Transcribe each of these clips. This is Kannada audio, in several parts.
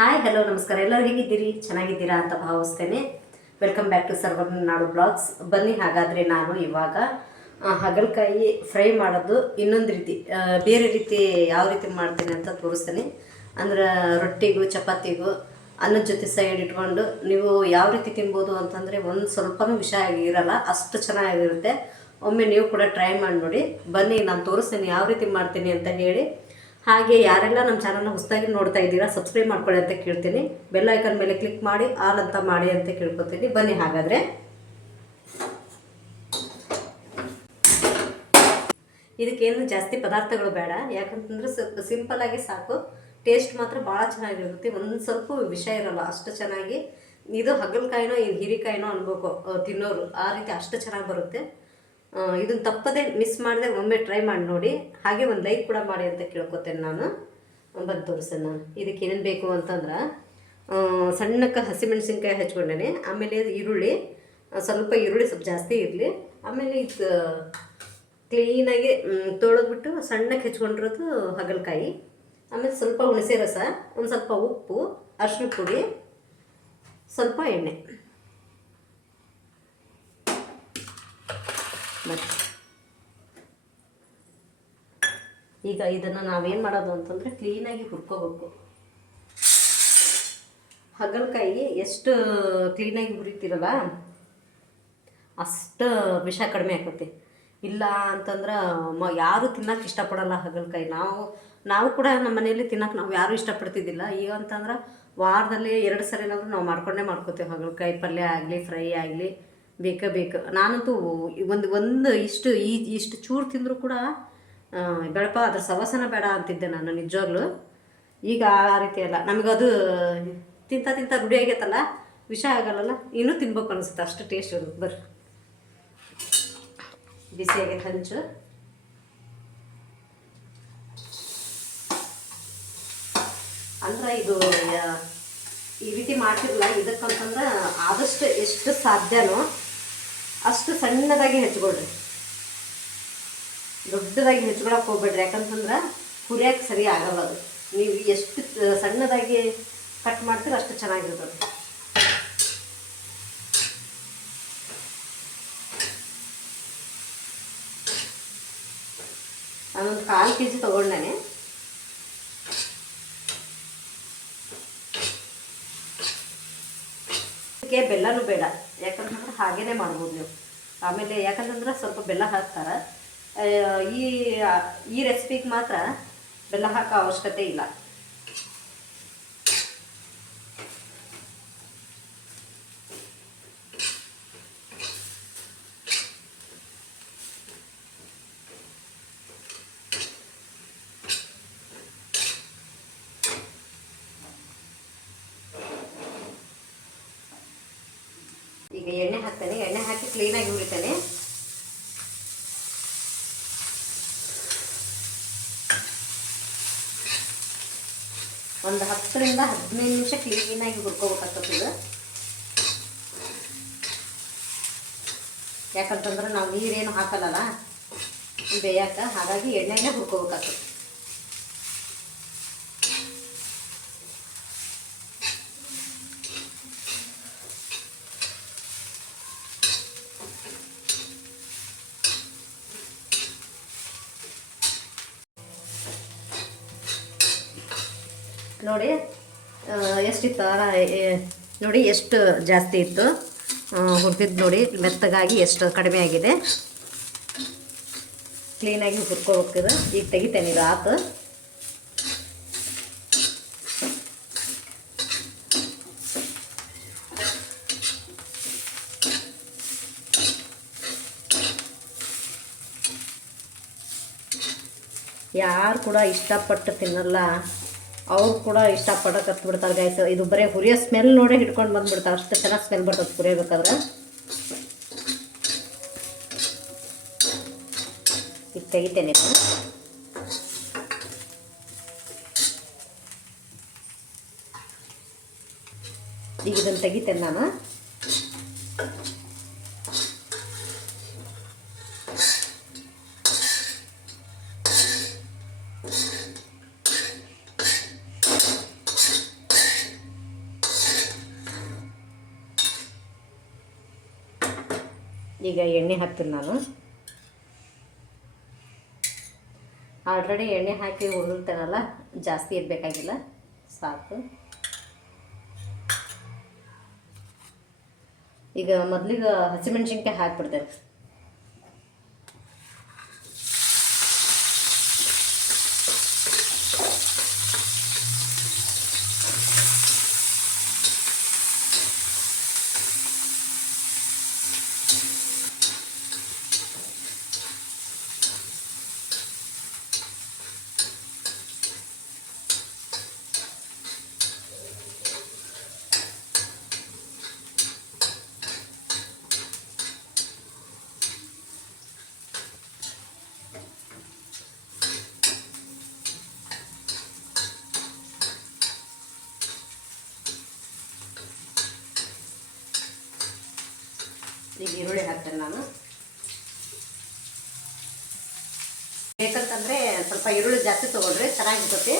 ಹಾಯ್ ಹಲೋ ನಮಸ್ಕಾರ. ಎಲ್ಲರೂ ಹೇಗಿದ್ದೀರಿ? ಚೆನ್ನಾಗಿದ್ದೀರಾ ಅಂತ ಭಾವಿಸ್ತೇನೆ. Welcome back to Sarvanadu blogs. ಬನ್ನಿ, ಹಾಗಾದರೆ ನಾನು ಇವಾಗ ಹಾಗಲಕಾಯಿ ಫ್ರೈ ಮಾಡೋದು ಇನ್ನೊಂದು ರೀತಿ, ಬೇರೆ ರೀತಿ ಯಾವ ರೀತಿ ಮಾಡ್ತೀನಿ ಅಂತ ತೋರಿಸ್ತೇನೆ. ಅಂದ್ರೆ ರೊಟ್ಟಿಗೂ ಚಪಾತಿಗೂ ಅನ್ನದ ಜೊತೆ ಸೈಡ್ ಇಟ್ಕೊಂಡು ನೀವು ಯಾವ ರೀತಿ ತಿನ್ಬೋದು ಅಂತಂದರೆ ಒಂದು ಸ್ವಲ್ಪನೂ ವಿಷ ಆಗಿರಲ್ಲ, ಅಷ್ಟು ಚೆನ್ನಾಗಿರುತ್ತೆ. ಒಮ್ಮೆ ನೀವು ಕೂಡ ಟ್ರೈ ಮಾಡಿ ನೋಡಿ. ಬನ್ನಿ, ನಾನು ತೋರಿಸ್ತೇನೆ ಯಾವ ರೀತಿ ಮಾಡ್ತೀನಿ ಅಂತ ಹೇಳಿ. ಹಾಗೆ ಯಾರೆಲ್ಲ ನಮ್ಮ ಚಾನಲ್ನ ಹೊಸದಾಗಿ ನೋಡ್ತಾ ಇದ್ದೀರಾ ಸಬ್ಸ್ಕ್ರೈಬ್ ಮಾಡ್ಕೊಳ್ಳಿ ಅಂತ ಕೇಳ್ತೀನಿ. ಬೆಲ್ ಐಕನ್ ಮೇಲೆ ಕ್ಲಿಕ್ ಮಾಡಿ ಆಲ್ ಅಂತ ಮಾಡಿ ಅಂತ ಕೇಳ್ಕೊತೀನಿ. ಬನ್ನಿ ಹಾಗಾದರೆ. ಇದಕ್ಕೇನು ಜಾಸ್ತಿ ಪದಾರ್ಥಗಳು ಬೇಡ, ಯಾಕಂತಂದ್ರೆ ಸ್ವಲ್ಪ ಸಿಂಪಲ್ಲಾಗಿ ಸಾಕು. ಟೇಸ್ಟ್ ಮಾತ್ರ ಭಾಳ ಚೆನ್ನಾಗಿರುತ್ತೆ, ಒಂದು ಸ್ವಲ್ಪ ವಿಷ ಇರೋಲ್ಲ, ಅಷ್ಟು ಚೆನ್ನಾಗಿ. ಇದು ಹಾಗಲಕಾಯಿನೋ ಏನು ಹೀರೆಕಾಯಿನೋ ಅನ್ಬೇಕು ತಿನ್ನೋರು, ಆ ರೀತಿ ಅಷ್ಟು ಚೆನ್ನಾಗಿ ಬರುತ್ತೆ. ಇದನ್ನು ತಪ್ಪದೆ ಮಿಸ್ ಮಾಡಿದೆ ಒಮ್ಮೆ ಟ್ರೈ ಮಾಡಿ ನೋಡಿ. ಹಾಗೆ ಒಂದು ಲೈಕ್ ಕೂಡ ಮಾಡಿ ಅಂತ ಕೇಳ್ಕೊತೇನೆ ನಾನು. ಬಂದು ತೋರಿಸ್ತೇನೆ ನಾನು. ಇದಕ್ಕೆ ಏನೇನು ಬೇಕು ಅಂತಂದ್ರೆ ಸಣ್ಣಕ್ಕೆ ಹಸಿಮೆಣಸಿನ್ಕಾಯಿ ಹಚ್ಕೊಂಡೇನೆ. ಆಮೇಲೆ ಈರುಳ್ಳಿ, ಸ್ವಲ್ಪ ಈರುಳ್ಳಿ ಸ್ವಲ್ಪ ಜಾಸ್ತಿ ಇರಲಿ. ಆಮೇಲೆ ಇದು ಕ್ಲೀನಾಗಿ ತೊಳೆದ್ಬಿಟ್ಟು ಸಣ್ಣಕ್ಕೆ ಹೆಚ್ಕೊಂಡಿರೋದು ಹಾಗಲಕಾಯಿ. ಆಮೇಲೆ ಸ್ವಲ್ಪ ಹುಣಸೆ ರಸ, ಒಂದು ಸ್ವಲ್ಪ ಉಪ್ಪು, ಅರಿಶಿನ ಪುಡಿ, ಸ್ವಲ್ಪ ಎಣ್ಣೆ. ಈಗ ಇದನ್ನು ನಾವೇನು ಮಾಡೋದು ಅಂತಂದರೆ ಕ್ಲೀನಾಗಿ ಹುರ್ಕೋಬೇಕು. ಹಾಗಲಕಾಯಿ ಎಷ್ಟು ಕ್ಲೀನಾಗಿ ಹುರಿತೀರಲ್ಲ ಅಷ್ಟು ವಿಷ ಕಡಿಮೆ ಆಗ್ತೈತಿ. ಇಲ್ಲ ಅಂತಂದ್ರೆ ಯಾರು ತಿನ್ನೋಕೆ ಇಷ್ಟಪಡಲ್ಲ ಹಾಗಲಕಾಯಿ. ನಾವು ಕೂಡ ನಮ್ಮ ಮನೆಯಲ್ಲಿ ತಿನ್ನೋಕೆ ನಾವು ಯಾರೂ ಇಷ್ಟಪಡ್ತಿದ್ದಿಲ್ಲ. ಈಗ ಅಂತಂದ್ರೆ ವಾರದಲ್ಲಿ 2 ಸರಿನಾದರೂ ನಾವು ಮಾಡ್ಕೋತೀವಿ. ಹಾಗಲಕಾಯಿ ಪಲ್ಯ ಆಗಲಿ ಫ್ರೈ ಆಗಲಿ ಬೇಕೇ ಬೇಕು. ನಾನಂತೂ ಒಂದು ಇಷ್ಟು ಚೂರು ತಿಂದರೂ ಕೂಡ ಬೆಳಪ ಅದ್ರ ಸವಾಸನ ಬೇಡ ಅಂತಿದ್ದೆ ನಾನು ನಿಜವಾಗ್ಲೂ. ಈಗ ಆ ರೀತಿ ಅಲ್ಲ, ನಮಗದು ತಿಂತ ರೂಢಿ ಆಗೈತಲ್ಲ, ವಿಷ ಆಗಲ್ಲಲ್ಲ, ಇನ್ನೂ ತಿನ್ಬೇಕು ಅನಿಸುತ್ತೆ, ಅಷ್ಟು ಟೇಸ್ಟ್ ಇರುತ್ತೆ. ಬರ್ರಿ, ಬಿಸಿ ಆಗೈತೆ ಹಂಚು. ಅಂದ್ರೆ ಇದು ಈ ರೀತಿ ಮಾಡ್ತಿರಲ್ಲ, ಇದಕ್ಕಂತಂದ್ರೆ ಆದಷ್ಟು ಎಷ್ಟು ಸಾಧ್ಯನೋ ಅಷ್ಟು ಸಣ್ಣದಾಗಿ ಹೆಚ್ಕೊಳ್ರಿ. ದೊಡ್ಡದಾಗಿ ಹೆಚ್ಕೊಳಕ್ಕೆ ಹೋಗ್ಬೇಡ್ರಿ, ಯಾಕಂತಂದ್ರೆ ಹುರಿಯೋಕೆ ಸರಿ ಆಗಲ್ಲ ಅದು. ನೀವು ಎಷ್ಟು ಸಣ್ಣದಾಗಿ ಕಟ್ ಮಾಡ್ತೀರ ಅಷ್ಟು ಚೆನ್ನಾಗಿರ್ತದೆ. ನಾನೊಂದು 1/4 kg ತೊಗೊಂಡೇನೆ. ಇದಕ್ಕೆ ಬೆಲ್ಲನೂ ಬೇಡ, ಯಾಕಂತಂದ್ರೆ ಹಾಗೇ ಮಾಡ್ಬೋದು ನೀವು. ಆಮೇಲೆ ಯಾಕಂತಂದ್ರೆ ಸ್ವಲ್ಪ ಬೆಲ್ಲ ಹಾಕ್ತಾರೆ. ಈ ರೆಸಿಪಿಗೆ ಮಾತ್ರ ಬೆಲ್ಲ ಹಾಕೋ ಅವಶ್ಯಕತೆ ಇಲ್ಲ. ಈಗ ಎಣ್ಣೆ ಹಾಕ್ತೇನೆ. ಎಣ್ಣೆ ಹಾಕಿ ಕ್ಲೀನಾಗಿ ಹುರಿತೇನೆ. ಒಂದು 10 ರಿಂದ 15 ನಿಮಿಷ ಕ್ಲೀನಾಗಿ ಹುರ್ಕೋಬೇಕಾಗ್ತದೆ ಇದು. ಯಾಕಂತಂದ್ರೆ ನಾವು ನೀರೇನು ಹಾಕಲ್ಲ ಬೇಯಕ್ಕೆ, ಹಾಗಾಗಿ ಎಣ್ಣೆನೇ ಹುರ್ಕೋಬೇಕಾಗ್ತದೆ. ನೋಡಿ ಎಷ್ಟಿತ್ತು, ನೋಡಿ ಎಷ್ಟು ಜಾಸ್ತಿ ಇತ್ತು ಹುರಿದಿದ್ದು. ನೋಡಿ ಮೆತ್ತಗಾಗಿ ಎಷ್ಟು ಕಡಿಮೆ ಆಗಿದೆ. ಕ್ಲೀನಾಗಿ ಹುರ್ಕೋಬೇಕಿದೆ. ಈಗ ತೆಗಿತೇನೆ, ಇದು ಆತು. ಯಾರು ಕೂಡ ಇಷ್ಟಪಟ್ಟು ತಿನ್ನಲ್ಲ, ಅವ್ರು ಕೂಡ ಇಷ್ಟಪಡೋಕೆ ಹತ್ಬಿಡ್ತಾರೆ ಗೈಸ್. ಇದು ಬರೀ ಹುರಿಯೋ ಸ್ಮೆಲ್ ನೋಡೇ ಹಿಡ್ಕೊಂಡು ಬಂದುಬಿಡ್ತಾರೆ, ಅಷ್ಟು ಚೆನ್ನಾಗಿ ಸ್ಮೆಲ್ ಬರ್ತದೆ ಹುರಿಯಬೇಕಾದ್ರೆ. ಈಗ ತೆಗಿತೇನೆ. ಈಗ ಇದನ್ನು ತೆಗಿತೇನೆ ನಾನು. ಈಗ ಎಣ್ಣೆ ಹಾಕ್ತೀನಿ ನಾನು. ಆಲ್ರೆಡಿ ಎಣ್ಣೆ ಹಾಕಿ ಹುರಿದಿರ್ತೇನಲ್ಲ, ಜಾಸ್ತಿ ಇರಬೇಕಾಗಿಲ್ಲ, ಸಾಕು. ಈಗ ಮೊದಲಿಗೆ ಹಸಿಮೆಣ್ಸಿನ್ಕಾಯಿ ಹಾಕಿಬಿಡ್ತೇನೆ. ಈಗ ಈರುಳ್ಳಿ ಹಾಕ್ತೇನೆ ನಾನು. ಬೇಕಂತಂದರೆ ಸ್ವಲ್ಪ ಈರುಳ್ಳಿ ಜಾಸ್ತಿ ತೊಗೊಂಡ್ರೆ ಚೆನ್ನಾಗಿರ್ತೈತಿ.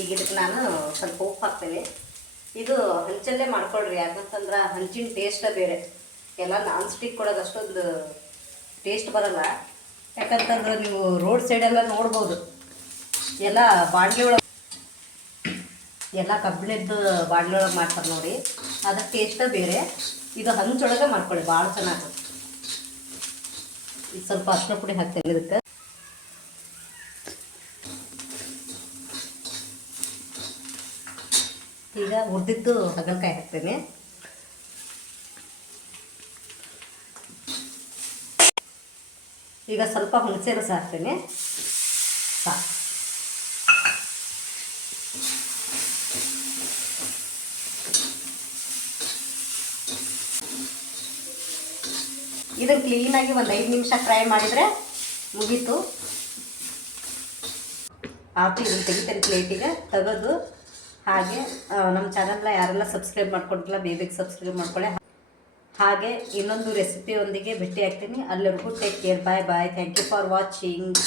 ಈಗ ಇದಕ್ಕೆ ನಾನು ಸ್ವಲ್ಪ ಉಪ್ಪು ಹಾಕ್ತೇನೆ. ಇದು ಹಂಚಲ್ಲೇ ಮಾಡ್ಕೊಳ್ರಿ, ಯಾಕಂತಂದ್ರೆ ಹಂಚಿನ ಟೇಸ್ಟ ಬೇರೆ. ಎಲ್ಲ ನಾನ್ ಸ್ಟಿಕ್ ಒಳಗೆ ಅಷ್ಟೊಂದು ಟೇಸ್ಟ್ ಬರಲ್ಲ. ಯಾಕಂತಂದ್ರೆ ನೀವು ರೋಡ್ ಸೈಡೆಲ್ಲ ನೋಡ್ಬೋದು, ಎಲ್ಲ ಬಾಂಡ್ಗೆ ಒಳಗೆ, ಎಲ್ಲ ಕಬ್ಬಿಣದ್ದು ಬಾಂಡ್ಲೆ ಒಳಗೆ ಮಾಡ್ತಾರೆ ನೋಡಿ, ಅದ್ರ ಟೇಸ್ಟ ಬೇರೆ. ಇದು ಹಂಚೊಳಗೆ ಮಾಡ್ಕೊಳ್ಳಿ, ಭಾಳ ಚೆನ್ನಾಗಿ. ಈಗ ಸ್ವಲ್ಪ ಅರಿಶಿನ ಪುಡಿ ಹಾಕ್ತೇನೆ ಇದಕ್ಕೆ. ಈಗ ಹುರಿದಿದ್ದು ಹಾಗಲಕಾಯಿ ಹಾಕ್ತೇನೆ. ಈಗ ಸ್ವಲ್ಪ ಹುಣಸೆ ರಸ ಹಾಕ್ತೇನೆ, ಸಾಕು. ಇದನ್ನು ಕ್ಲೀನಾಗಿ ಒಂದು 5 ನಿಮಿಷ ಫ್ರೈ ಮಾಡಿದರೆ ಮುಗೀತು. ಆತು. ಇದನ್ನು ತೆಗಿತೇನೆ ಪ್ಲೇಟಿಗೆ ತೆಗೆದು. ಹಾಗೆ ನಮ್ಮ ಚಾನಲ್ನ ಯಾರೆಲ್ಲ ಸಬ್ಸ್ಕ್ರೈಬ್ ಮಾಡ್ಕೊಂಡಿಲ್ಲ, ಬೇಗ ಸಬ್ಸ್ಕ್ರೈಬ್ ಮಾಡ್ಕೊಳ್ಳಿ. ಹಾಗೆ ಇನ್ನೊಂದು ರೆಸಿಪಿಯೊಂದಿಗೆ ಭೇಟಿ ಆಗ್ತೀನಿ. ಅಲ್ಲಿವರೆಗೂ take care, bye bye. Thank you for watching.